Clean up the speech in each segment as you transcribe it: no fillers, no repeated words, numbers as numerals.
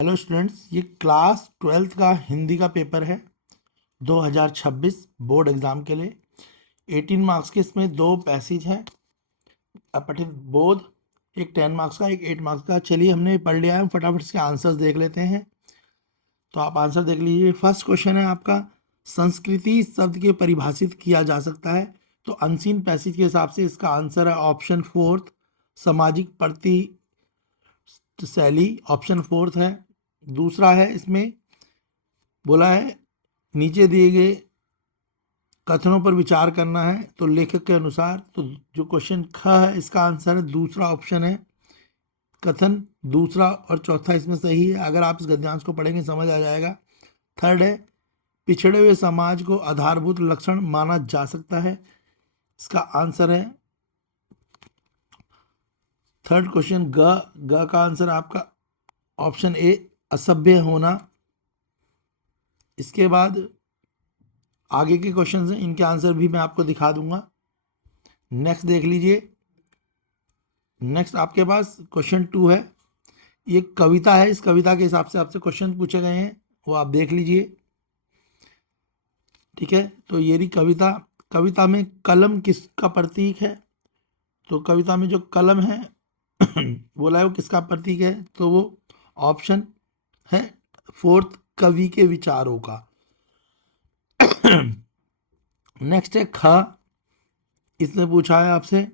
Hello students, ये class 12th का हिंदी का पेपर है 2026 बोर्ड एग्जाम के लिए। 18 मार्क्स के इसमें दो पैसेज हैं, अपठित बोध, एक 10 मार्क्स का, एक 8 मार्क्स का। चलिए, हमने पढ़ लिया है, फटाफट इसके आंसर्स देख लेते हैं। तो आप आंसर देख लीजिए। फर्स्ट क्वेश्चन है आपका, संस्कृति शब्द के परिभाषित किया जा सकता है। तो अनसीन पैसेज के हिसाब से इसका आंसर है ऑप्शन फोर्थ, सामाजिक प्रति शैली, ऑप्शन फोर्थ है। दूसरा है, इसमें बोला है नीचे दिए गए कथनों पर विचार करना है तो लेखक के अनुसार। तो जो क्वेश्चन ख है इसका आंसर है दूसरा ऑप्शन है कथन। दूसरा और चौथा इसमें सही है। अगर आप इस गद्यांश को पढ़ेंगे समझ आ जाएगा। थर्ड है, पिछड़े हुए समाज को आधारभूत लक्षण माना जा सकता है। इसका आंसर है थर्ड क्वेश्चन ग का आंसर आपका ऑप्शन ए, असभ्य होना। इसके बाद आगे के क्वेश्चन हैं, इनके आंसर भी मैं आपको दिखा दूंगा। नेक्स्ट देख लीजिए। नेक्स्ट आपके पास क्वेश्चन 2 है। ये कविता है, इस कविता के हिसाब से आपसे क्वेश्चन पूछे गए हैं, वो आप देख लीजिए। ठीक है, तो ये रही कविता। कविता में कलम किसका प्रतीक है? तो कविता में जो कलम है बोला है वो किसका प्रतीक है? तो वो ऑप्शन है फोर्थ, कवि के विचारों का। नेक्स्ट है ख। इसने पूछा है आपसे,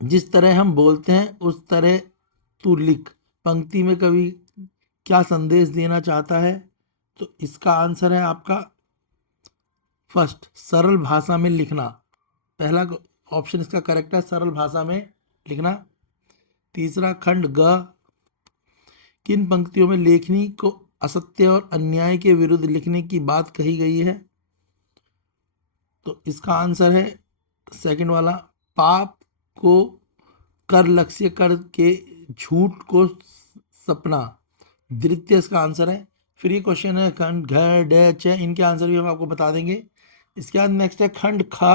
जिस तरह हम बोलते हैं उस तरह तू लिख। पंक्ति में कवि क्या संदेश देना चाहता है? तो इसका आंसर है आपका फर्स्ट, सरल भाषा में लिखना। पहला ऑप्शन इसका करेक्ट है, सरल भाषा में लिखना। तीसरा खंड ग, किन पंक्तियों में लेखनी को असत्य और अन्याय के विरुद्ध लिखने की बात कही गई है? तो इसका आंसर है सेकंड वाला, पाप को कर लक्ष्य करके झूठ को सपना। द्वितीय इसका आंसर है। फिर ये क्वेश्चन है खंड घ ड च, इनके आंसर भी हम आपको बता देंगे। इसके बाद नेक्स्ट है खंड ख।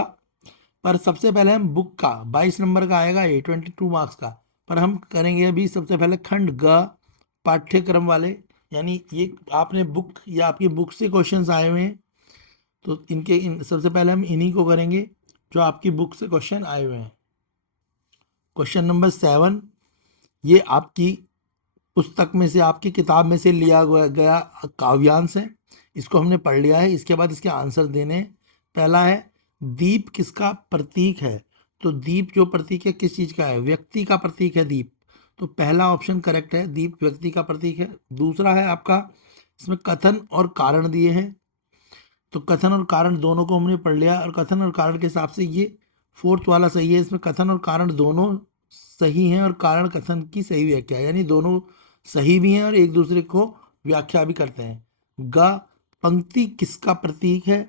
पर सबसे पहले हम बुक का 22 नंबर का आएगा, ये 22 मार्क्स का। पर हम करेंगे अभी सबसे पहले खंड ग, पाठ्यक्रम वाले, यानी ये आपने बुक या आपकी बुक से क्वेश्चंस आए हुए हैं, तो सबसे पहले हम इन्हीं को करेंगे जो आपकी बुक से क्वेश्चन आए हुए हैं। क्वेश्चन नंबर 7, ये आपकी पुस्तक में से, आपकी किताब में से लिया गया काव्यांश है। इसको हमने पढ़ लिया है। इसके बाद इसके आंसर देने हैं। पहला है, दीप किसका प्रतीक है? तो दीप जो प्रतीक है किस चीज़ का है? व्यक्ति का प्रतीक है दीप। तो पहला ऑप्शन करेक्ट है, दीप व्यक्ति का प्रतीक है। दूसरा है आपका, इसमें कथन और कारण दिए हैं, तो कथन और कारण दोनों को हमने पढ़ लिया, और कथन और कारण के हिसाब से ये फोर्थ वाला सही है। इसमें कथन और कारण दोनों सही हैं और कारण कथन की सही व्याख्या है, यानी दोनों सही भी हैं और एक दूसरे को व्याख्या भी करते हैं। ग, पंक्ति किसका प्रतीक है?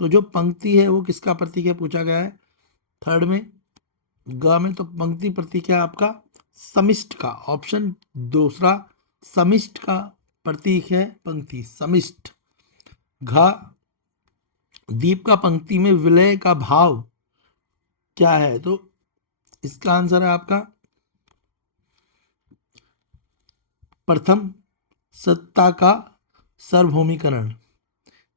तो जो पंक्ति है वो किसका प्रतीक है पूछा गया है थर्ड में, ग में। तो पंक्ति प्रतीक है आपका समिष्ट का, ऑप्शन दूसरा, समिष्ट का प्रतीक है पंक्ति, समिष्ट। घ, दीप का पंक्ति में विलय का भाव क्या है? तो इसका आंसर है आपका प्रथम, सत्ता का सार्वभौमिकरण।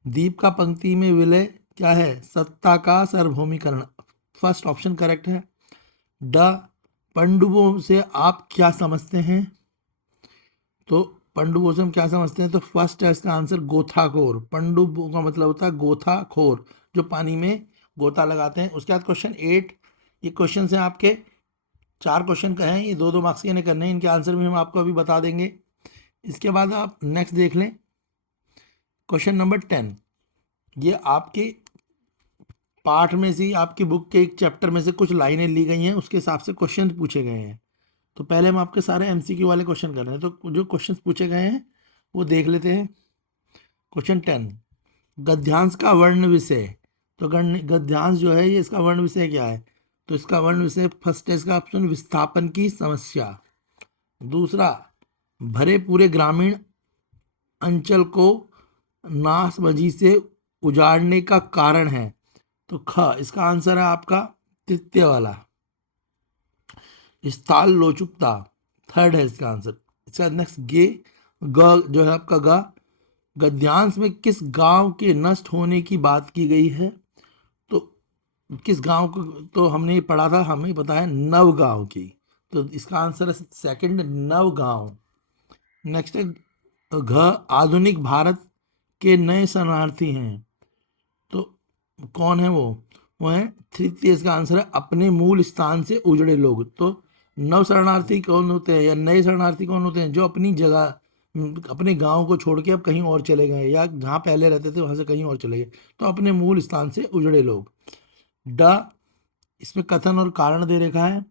दीप का पंक्ति में विलय क्या है? सत्ता का सार्वभौमिकरण। फर्स्ट ऑप्शन करेक्ट है। ड, पंडुबों से आप क्या समझते हैं? तो पंडुबों से हम क्या समझते हैं? तो फर्स्ट है इसका आंसर गोताखोर। पंडुबों का मतलब होता है गोताखोर, जो पानी में गोता लगाते हैं। उसके बाद क्वेश्चन 8, ये क्वेश्चन है आपके 4 क्वेश्चन का है, ये 2-2 मार्क्स के करने हैं। इनके आंसर भी हम आपको अभी बता देंगे। इसके बाद आप नेक्स्ट देख लें, क्वेश्चन नंबर 10, ये आपके पाठ में से, आपकी बुक के एक चैप्टर में से कुछ लाइनें ली गई हैं, उसके हिसाब से क्वेश्चन पूछे गए हैं। तो पहले हम आपके सारे एमसीक्यू वाले क्वेश्चन कर रहे हैं, तो जो क्वेश्चन पूछे गए हैं वो देख लेते हैं। क्वेश्चन 10, गद्यांश का वर्ण विषय। तो गद्यांश जो है ये, इसका वर्ण विषय क्या है? तो इसका वर्ण विषय फर्स्ट है इसका ऑप्शन, विस्थापन की समस्या। दूसरा, भरे पूरे ग्रामीण अंचल को नासमझी से उजाड़ने का कारण है। तो ख, इसका आंसर है आपका तृतीय वाला, स्थल लोचुकता, थर्ड है इसका आंसर। इसका नेक्स्ट गे, ग जो है आपका गा, गद्यांश में किस गांव के नष्ट होने की बात की गई है? तो किस गांव को, तो हमने ये पढ़ा था, हमें पता है नव गांव की, तो इसका आंसर है सेकंड, नव गांव। नेक्स्ट है घ, आधुनिक भारत के नए शरणार्थी हैं, तो कौन है वो है तृतीय, इसका आंसर है अपने मूल स्थान से उजड़े लोग। तो नव शरणार्थी कौन होते हैं या नए शरणार्थी कौन होते हैं? जो अपनी जगह अपने गांव को छोड़ के अब कहीं और चले गए, या जहाँ पहले रहते थे वहां से कहीं और चले गए, तो अपने मूल स्थान से उजड़े लोग। ड, इसमें कथन और कारण दे रखा है।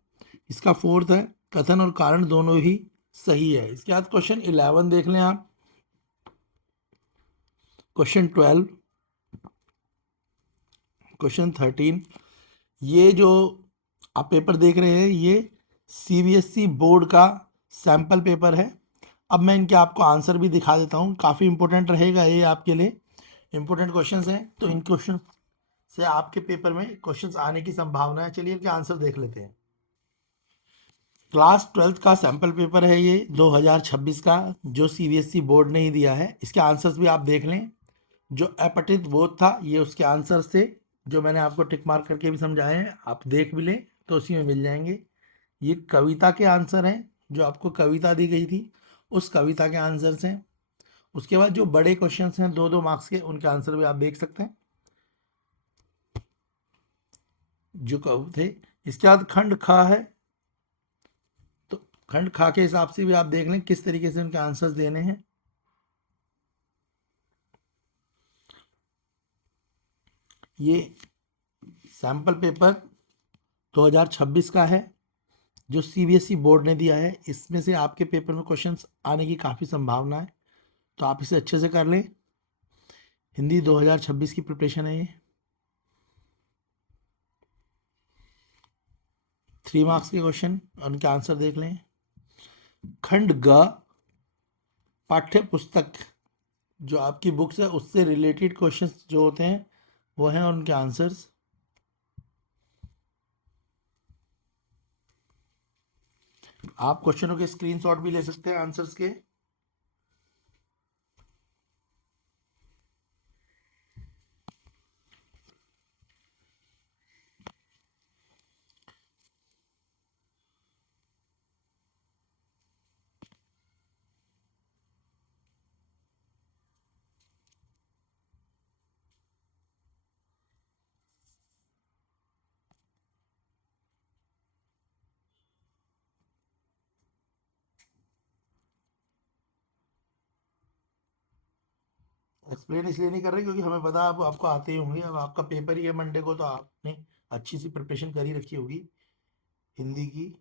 इसका फोर्थ है कथन और कारण दोनों ही सही है। इसके बाद क्वेश्चन 11 देख लें आप। क्वेश्चन 12, क्वेश्चन 13, ये जो आप पेपर देख रहे हैं ये सीबीएसई बोर्ड का सैंपल पेपर है। अब मैं इनके आपको आंसर भी दिखा देता हूँ, काफ़ी इंपॉर्टेंट रहेगा ये आपके लिए, इंपॉर्टेंट क्वेश्चंस हैं, तो इन क्वेश्चन से आपके पेपर में क्वेश्चंस आने की संभावना है। चलिए इनके आंसर देख लेते हैं। क्लास 12th का सैंपल पेपर है ये 2026 का, जो सीबीएसई बोर्ड ने ही दिया है। इसके आंसर्स भी आप देख लें। जो अपठित बोध था ये उसके आंसर्स थे, जो मैंने आपको टिक मार्क करके भी समझाए हैं, आप देख भी लें तो उसी में मिल जाएंगे। ये कविता के आंसर हैं, जो आपको कविता दी गई थी उस कविता के आंसर्स हैं। उसके बाद जो बड़े क्वेश्चंस हैं 2-2 मार्क्स के, उनके आंसर भी आप देख सकते हैं जो कब थे। इसके बाद खंड खा है, तो खंड खा के हिसाब से भी आप देख लें किस तरीके से उनके आंसर्स देने हैं। ये सैंपल पेपर 2026 का है, जो सीबीएसई बोर्ड ने दिया है। इसमें से आपके पेपर में क्वेश्चंस आने की काफ़ी संभावना है, तो आप इसे अच्छे से कर लें। हिंदी 2026 की प्रिपरेशन है ये। 3 मार्क्स के क्वेश्चन, उनके आंसर देख लें। खंड ग, पाठ्य पुस्तक जो आपकी बुक्स है उससे रिलेटेड क्वेश्चंस जो होते हैं वो हैं, और उनके आंसर्स। आप क्वेश्चनों के स्क्रीनशॉट भी ले सकते हैं आंसर्स के। एक्सप्लेन इसलिए नहीं कर रहे क्योंकि हमें पता है आपको आते ही होंगे, अब आपका पेपर ही है मंडे को, तो आपने अच्छी सी प्रिपरेशन करी रखी होगी हिंदी की।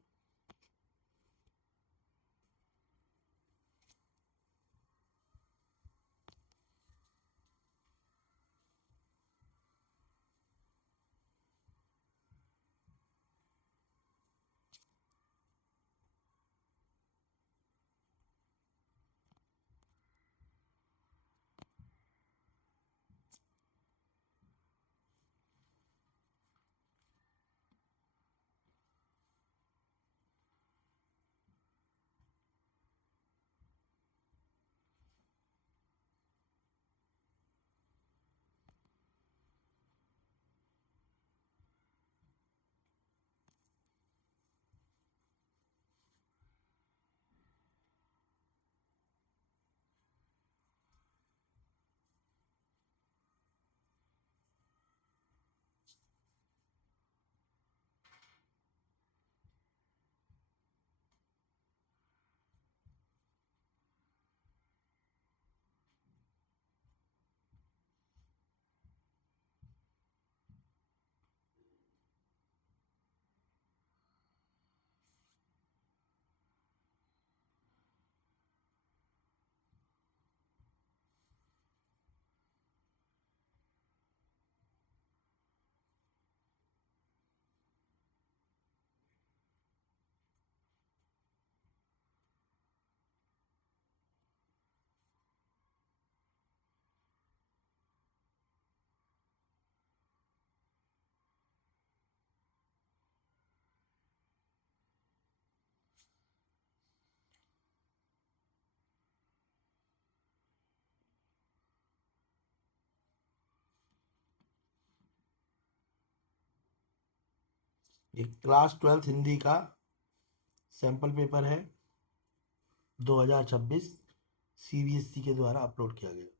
ये क्लास 12th हिंदी का सैंपल पेपर है, 2026 सीबीएसई के द्वारा अपलोड किया गया।